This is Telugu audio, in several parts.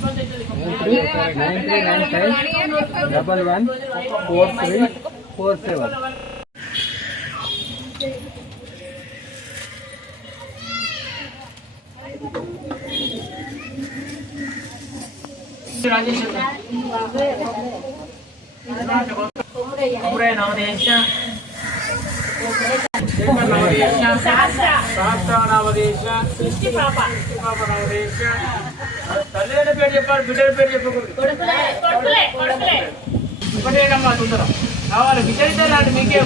9395114347. తల్లి పేరు చెప్పాలి, బిడ్డ పేరు చెప్పకూడదు. ఒకటేనమ్మా చూద్దాం కావాలి విచారితే లాంటి మీకే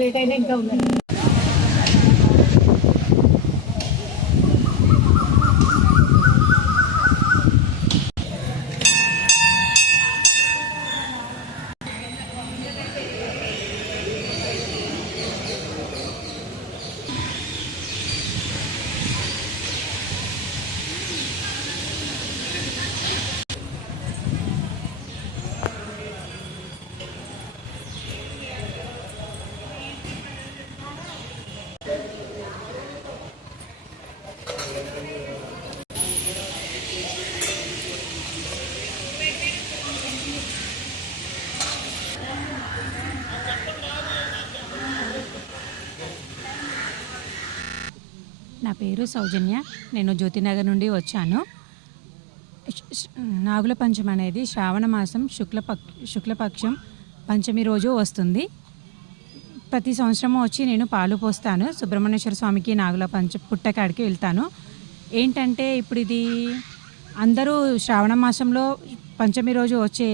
లేట్ అయినా ఇంకా ఉంది. నా పేరు సౌజన్య. నేను జ్యోతినగర్ నుండి వచ్చాను. నాగుల పంచం అనేది శ్రావణ మాసం శుక్లపక్షం పంచమి రోజు వస్తుంది. ప్రతి సంవత్సరం వచ్చి నేను పాలు పోస్తాను. సుబ్రహ్మణ్యేశ్వర స్వామికి నాగుల పుట్టకాడికి వెళ్తాను. ఏంటంటే ఇప్పుడు ఇది అందరూ శ్రావణ మాసంలో పంచమి రోజు వచ్చే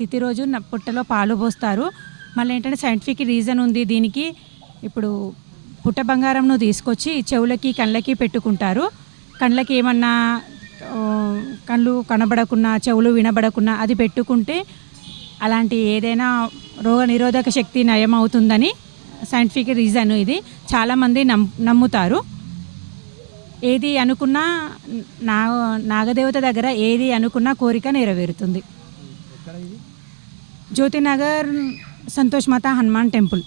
తిథి రోజు పుట్టలో పాలు పోస్తారు. మళ్ళీ ఏంటంటే సైంటిఫిక్ రీజన్ ఉంది దీనికి. ఇప్పుడు పుట్ట బంగారంను తీసుకొచ్చి చెవులకి కళ్ళకి పెట్టుకుంటారు. కళ్ళకి ఏమన్నా కళ్ళు కనబడకున్నా చెవులు వినబడకున్నా అది పెట్టుకుంటే అలాంటి ఏదైనా రోగ నిరోధక శక్తి నయం అవుతుందని సైంటిఫిక్ రీజన్ ఇది. చాలామంది నమ్ముతారు. ఏది అనుకున్నా నాగదేవత దగ్గర ఏది అనుకున్నా కోరిక నెరవేరుతుంది. జ్యోతినగర్ సంతోష్ మాత హనుమాన్ టెంపుల్.